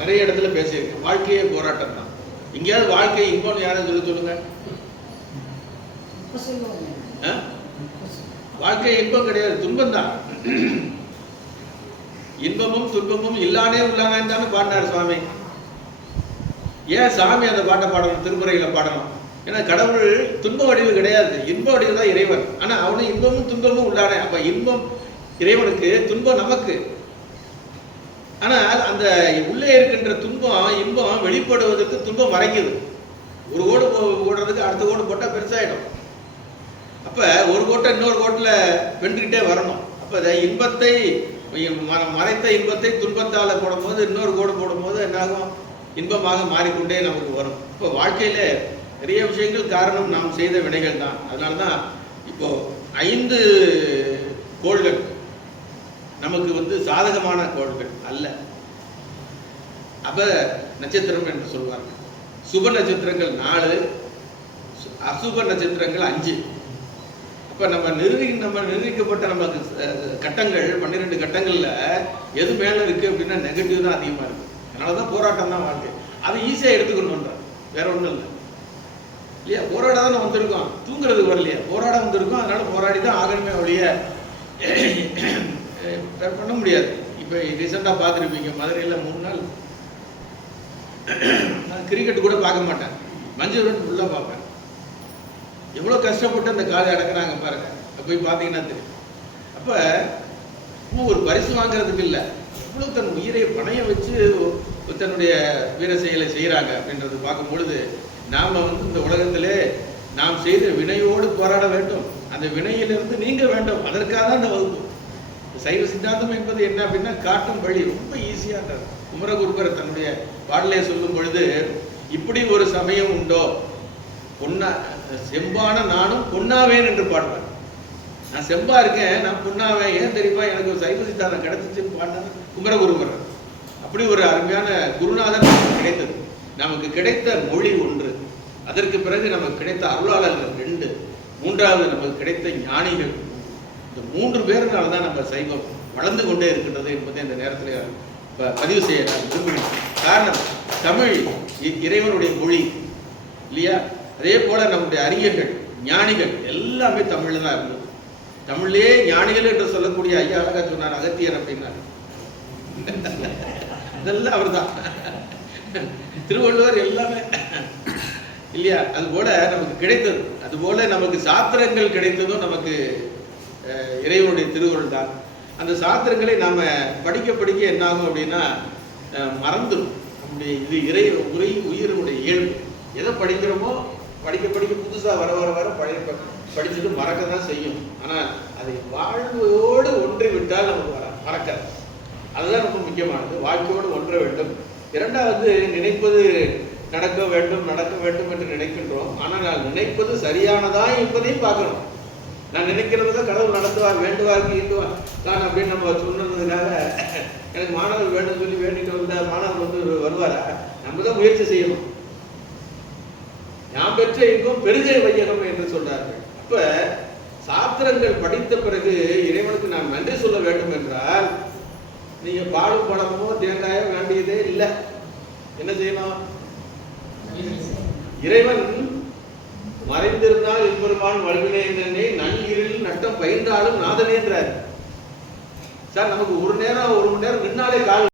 நிறைய இடத்துல பேசியிருக்கேன். வாழ்க்கையே போராட்டம் தான். எங்கேயாவது வாழ்க்கை இன்பம் யாரும் சொல்லி சொல்லுங்க? வாழ்க்கை இன்பம் கிடையாது துன்பம் தான். இன்பமும் துன்பமும் இல்லானே உள்ளானே தானே பாடினார் சுவாமி. ஏன் சாமி அந்த பாட்டை பாடணும் திருமுறையில பாடணும்? ஏன்னா கடவுள் துன்ப வடிவு கிடையாது. இன்ப வடிவு தான் இறைவன். ஆனா அவனும் இன்பமும் துன்பமும் உள்ளானே. அப்ப இன்பம் இறைவனுக்கு துன்பம் நமக்கு. ஆனால் அந்த உள்ளே இருக்கின்ற துன்பம் இன்பம் வெளிப்படுவதற்கு துன்பம் வரைக்குது ஒரு ஓடு போ- ஓடுறதுக்கு அடுத்த ஓடு போட்டால் பெருசாகிடும் அப்போ ஒரு கோட்டை இன்னொரு கோட்டில் வென்றுக்கிட்டே வரணும். அப்போ அதை இன்பத்தை ம- மறைத்த இன்பத்தை துன்பத்தால் போடும்போது இன்னொரு கோடு போடும்போது என்னாகும் இன்பமாக மாறிக்கொண்டே நமக்கு வரும். இப்போ வாழ்க்கையில் நிறைய விஷயங்கள் காரணம் நாம் செய்த வினைகள் தான். அதனால தான் இப்போது ஐந்து கோள்கள் நமக்கு வந்து சாதகமான கோள்கள் அல்ல. அப நட்சத்திரம் என்று சொல்வார்கள். சுப நட்சத்திரங்கள் நாலு சு- அசுப நட்சத்திரங்கள் அஞ்சு. இப்போ நம்ம நிர்ணய நம்ம நிர்ணயிக்கப்பட்ட நமக்கு கட்டங்கள் பன்னிரெண்டு கட்டங்களில் எது மேலே இருக்குது அப்படின்னா நெகட்டிவ் தான் அதிகமாக இருக்குது அதனால தான் போராட்டம் தான் வாழ்க்கை. அதை ஈஸியாக எடுத்துக்கணும்ன்றார் வேற ஒன்றும் இல்லை. இல்லையா? போராட தானே வந்திருக்கோம். தூங்குறதுக்கு வரலையா. போராட வந்திருக்கோம். அதனால போராடி தான் ஆகணுமே ஒழிய பண்ண முடியாது. இப்போ ரீசெண்டாக பார்த்துருப்பீங்க மதுரையில் மூணு நாள். நான் கிரிக்கெட் கூட பார்க்க மாட்டேன். மஞ்சள் ரோட் ஃபுல்லாக பார்ப்பேன். எவ்வளோ கஷ்டப்பட்டு அந்த காலை அடக்குறாங்க பாருங்க. அப்ப போய் பார்த்தீங்கன்னா தெரியும். அப்போ ஒரு பரிசு வாங்குறதுக்கு இல்லை. எவ்வளோ தன் உயிரை பணையம் வச்சு தன்னுடைய வீர செயலை செய்கிறாங்க அப்படின்றது பார்க்கும் பொழுது நாம் வந்து இந்த உலகத்திலே நாம் செய்த வினையோடு போராட வேண்டும். அந்த வினையிலிருந்து நீங்க வேண்டும். அதற்காக தான் இந்த வகுப்பு. சைவ சித்தாந்தம் என்பது என்ன அப்படின்னா காட்டும் வழி. ரொம்ப ஈஸியானது குமரகுருபர் தன்னுடைய பாடலை சொல்லும் பொழுது இப்படி ஒரு சமயம் உண்டோ? பொன்னா செம்பான நானும் பொன்னாவேன் என்று பாடுவேன் நான் செம்பா இருக்கேன் நான் பொன்னாவேன். ஏன் தெரியுமா? எனக்கு ஒரு சைவ சித்தாந்தம் கிடைச்சிச்சுன்னு பாடினது குமரகுருபர். அப்படி ஒரு அருமையான குருநாதன் கிடைத்தது. நமக்கு கிடைத்த மொழி ஒன்று. அதற்கு பிறகு நமக்கு கிடைத்த அருளாளர்கள் ரெண்டு. மூன்றாவது நமக்கு கிடைத்த ஞானிகள் இந்த மூன்று பேருனால தான் நம்ம சைவம் வளர்ந்து கொண்டே இருக்கின்றது என்பதை இந்த நேரத்தில் பதிவு செய்ய நான் விரும்புகிறேன். காரணம் தமிழ் இறைவனுடைய மொழி இல்லையா? அதே போல நம்முடைய அறிஞர்கள் ஞானிகள் எல்லாமே தமிழில் தான் இருந்தது. தமிழ்லயே ஞானிகள் என்று சொல்லக்கூடிய ஐயா அழகா சொன்னார் அகத்தியர் அப்படின்னாரு. இதெல்லாம் அவர்தான். திருவள்ளுவர் எல்லாமே. இல்லையா? அது போல நமக்கு கிடைத்தது. அது போல நமக்கு சாத்திரங்கள் கிடைத்ததும் நமக்கு இறைவனுடைய திருவுருள் தான். அந்த சாத்திரங்களை நாம் படிக்க படிக்க என்னாகும் அப்படின்னா மறந்துடும். நம்முடைய இது இறை உரை உயிரினுடைய இயல்பு. எதை படிக்கிறோமோ படிக்க படிக்க புதுசாக வர வர வர பழைய படிச்சுட்டு மறக்க தான் செய்யும். ஆனால் அதை வாழ்வோடு ஒன்றை விட்டால் நமக்கு வர மறக்காது. அதுதான் ரொம்ப முக்கியமானது. வாழ்க்கையோடு ஒன்ற வேண்டும். இரண்டாவது நினைப்பது நடக்க வேண்டும் நடக்க வேண்டும் என்று நினைக்கின்றோம். ஆனால் நான் நினைப்பது சரியானதா என்பதையும் பார்க்கணும். நான் நினைக்கிறது கடவுள் நடத்துவார் வேண்டுவார் ஈண்டுவார் நான் அப்படின்னு நம்ம சொன்னதுனால எனக்கு மாணவர் வேண்டும் சொல்லி வேண்டிட்டு வந்த மாணவர் வந்து வருவாரா? நம்ம தான் முயற்சி செய்யணும். நான் பெற்ற இங்கும் பெருகை வையகம் என்று சொல்றார்கள். அப்ப சாத்திரங்கள் படித்த பிறகு இறைவனுக்கு நாம் நன்றி சொல்ல வேண்டும் என்றால் நீங்க பாலும் பழமோ தேங்காயோ வேண்டியதே இல்லை. என்ன செய்யணும்? இறைவன் மறைந்திருந்தால் எம்பெருமான் வலுவினை பயின்றாலும் நாதனேன்றார் சார் நமக்கு ஒரு நேரம் ஒரு மணி நேரம் நின்னாலே கால்